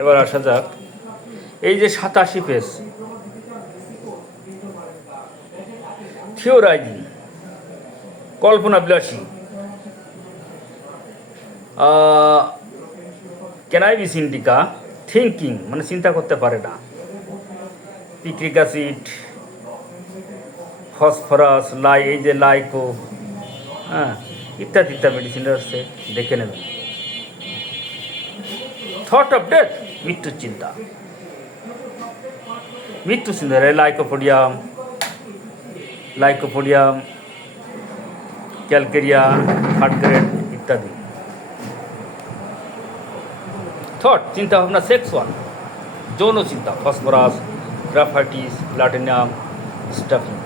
এবার আসা যাক এই যে 87 পেজ থিওরাইজিং কল্পনা বিলাসী ক্যানাবিস ইন্ডিকা থিঙ্কিং মানে চিন্তা করতে পারে না, পিট্রিক অ্যাসিড, ফসফরাস, এই যে লাইকো, হ্যাঁ, ইত্যাদি ইত্যাদি মেডিসিন আসছে, দেখে নেবেন। থট অফ ডেথ মৃত্যুর চিন্তা, মৃত্যু চিন্তা লাইকোপোডিয়াম, ক্যালকেরিয়া, থার্ড গ্রেড ইত্যাদি। থট চিন্তা ভাবনা, সেক্স ওয়ান যৌন চিন্তা, ফসফরাস, গ্রাফাইটিস, প্লাটিনাম, স্টাফিং।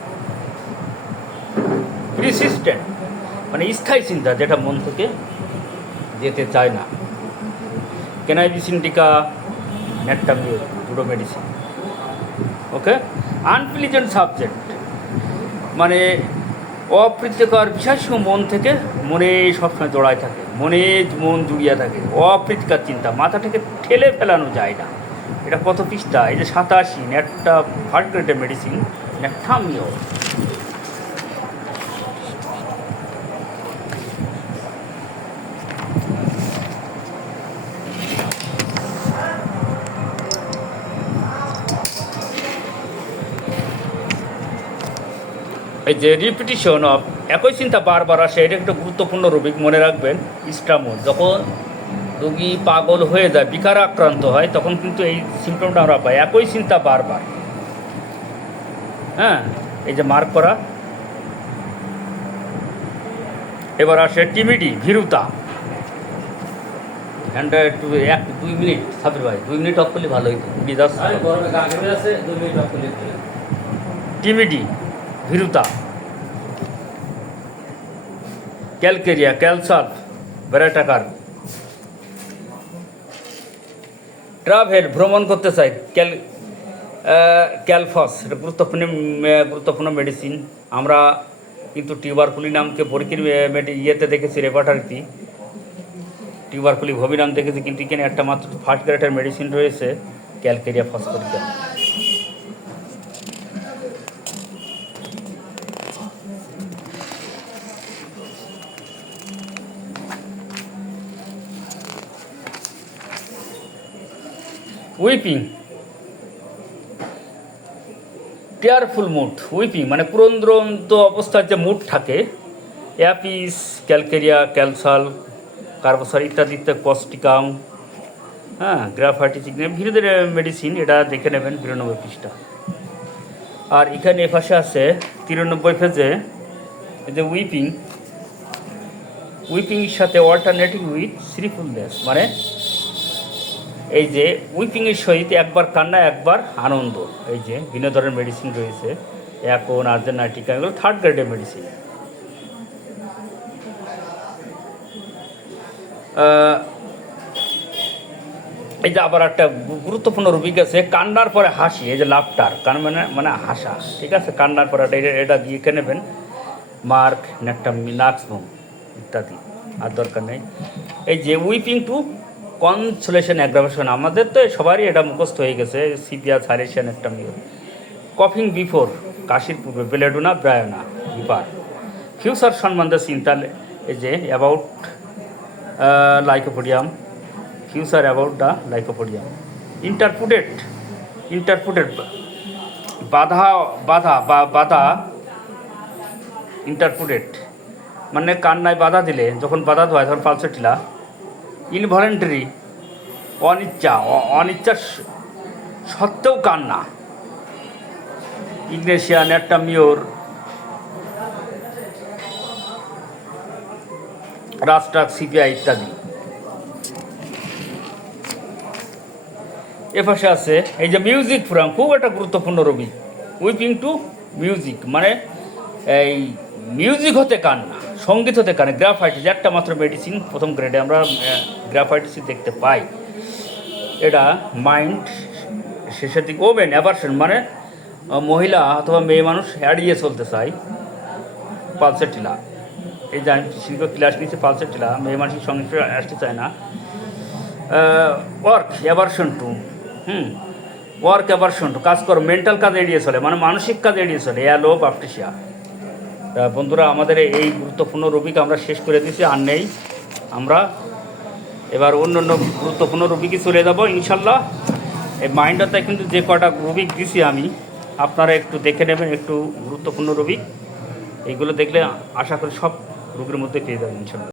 প্রিসিস্টেন্ট মানে স্থায়ী চিন্তা, যেটা মন থেকে যেতে চায় না। ক্যানাবিস ইন্ডিকা, ন্যাট্টামিউর, দুটো মেডিসিন। ওকে। আনপ্লিজেন্ট সাবজেক্ট মানে অপ্রীতিকর বিষয়সমূহ মন থেকে মনে সবসময় জড়ায় থাকে, মন জুড়িয়ে থাকে। অপ্রীতিকর চিন্তা মাথা থেকে ঠেলে ফেলানো যায় না। এটা কত পৃষ্ঠা? এই যে 87, একটা থার্ড গ্রেডের মেডিসিন ন্যাট্টামিউর। এই যে রিপিটিশন অফ একই চিন্তা বারবার আসে, এটা একটা গুরুত্বপূর্ণ রূপিক, মনে রাখবেন। ইস্ট্রামোল, যখন রোগী পাগল হয়ে যায়, বিকার আক্রান্ত হয়, তখন কিন্তু এই সিমটমটা আমরা পাই, একই চিন্তা বারবার। হ্যাঁ, এই যে মার্ক করা। এবার আসে টিমিডি, ভীরুতা। হ্যান্ডটা একটু 1-2 মিনিট, সাবির ভাই 2 মিনিট অফ করলে ভালো হইতো। টিমিডি, ভীরুতা। ক্যালকেরিয়া, ক্যালসাল, ব্যারাটাকার। ট্রাভেল, ভ্রমণ করতে চাই, ক্যালফস, এটা গুরুত্বপূর্ণ মেডিসিন। আমরা কিন্তু টিউবারকুলি নামকে পরীক্ষির ইয়েতে দেখেছি, রেপার্টারিতে টিউবারকুলি ভবি নাম দেখেছি, কিন্তু এখানে একটা মাত্র ফার্স্ট গ্রেডের মেডিসিন রয়েছে, calcarea phosphorica. Weeping, tearful mood. Weeping মানে ক্রন্দন্ত অবস্থার যে মুড থাকে, অ্যাপিস, ক্যালকেরিয়া, ক্যালসাল, কার্বোসার ইত্যাদি ইত্যাদি, কস্টিকাম, হ্যাঁ, গ্রাফাইটিস, ভিড়দের মেডিসিন। এটা দেখে নেবেন 92 পৃষ্ঠা। আর এখানে এপাশে আছে 93 পেজে এই যে উইপিংয়ের সাথে অল্টারনেটিভ উইথ শ্রীফুলনেস, মানে এই যে উইপিংয়ের সহিত একবার কান্না একবার আনন্দ। এই যে বিভিন্ন ধরনের মেডিসিন রয়েছে, অ্যাকোন, আর্জেনাইটিকা, এগুলো থার্ড গ্রেডের মেডিসিন। এই যে আবার একটা গুরুত্বপূর্ণ রূপিক আছে, কান্নার পরে হাসি। এই যে লাফটার, কান মানে হাসা, ঠিক আছে। কান্নার পরে এটা দিয়ে নেবেন। মার্ক, নাক্সবুম ইত্যাদি, আর দরকার নেই। এই যে উইপিং টু কনসোলেশন অ্যাগ্রাভেশন, আমাদের তো সবারই এটা মুখস্থ হয়ে গেছে, সিপিয়া, সাইলেশন, ন্যাট্টামিউর। কফিং বিফোর, কাশির পূর্বে, বেলেডোনা, ব্রায়োনা, হিপার। ফিউচার সম্বন্ধে চিন্তা, এই যে about lycopodium, future about the lycopodium. Interrupted বাধা ইন্টারপুটেড মানে কান্নায় বাধা দিলে, যখন বাধা দেওয়া হয় তখন পালসেটিলা। ইনভলেন্টারি, অনিচ্ছা সত্ত্বেও কান্না, ইগনেশিয়া, ন্যাট্টামিউর, রাস্ট্রাক, সিপিআই ইত্যাদি। এপাশে আছে এই যে মিউজিক ফোরাম, খুব একটা গুরুত্বপূর্ণ রবি। উইপিং টু মিউজিক মানে এই মিউজিক হতে কান্না, সঙ্গীত হতে কান্না। গ্রাফাইটিস, একটা মাত্র মেডিসিন, প্রথম গ্রেডে আমরা গ্রাফাইটিস দেখতে পাই। এটা মাইন্ড শেষের দিকে। ওমেন অ্যাভারশন মানে মহিলা অথবা মেয়ে মানুষ এড়িয়ে চলতে চায়, পালসেটিলা। এই যে আমি শিল্প ক্লাস নিয়েছি, পালসেটিলা, মেয়ে মানুষের সঙ্গে আসতে চায় না। Work aversion to, work aversion to, কাজ করো, মেন্টাল কাজ এড়িয়ে চলে, মানে মানসিক কাজ এড়িয়ে চলে, লোভ আপটিসিয়া। তা বন্ধুরা, আমাদের এই গুরুত্বপূর্ণ রুবিক আমরা শেষ করে দিয়েছি, আর নেই। আমরা এবার অন্য অন্য গুরুত্বপূর্ণ রুবিকই চলে যাবো ইনশাল্লাহ। এই মাইন্ডটাতে কিন্তু যে কটা রুবিক দিছি আমি, আপনারা একটু দেখে নেবেন, একটু গুরুত্বপূর্ণ রুবিক। এইগুলো দেখলে আশা করি সব রোগের মধ্যে পেয়ে যাবেন ইনশাল্লাহ।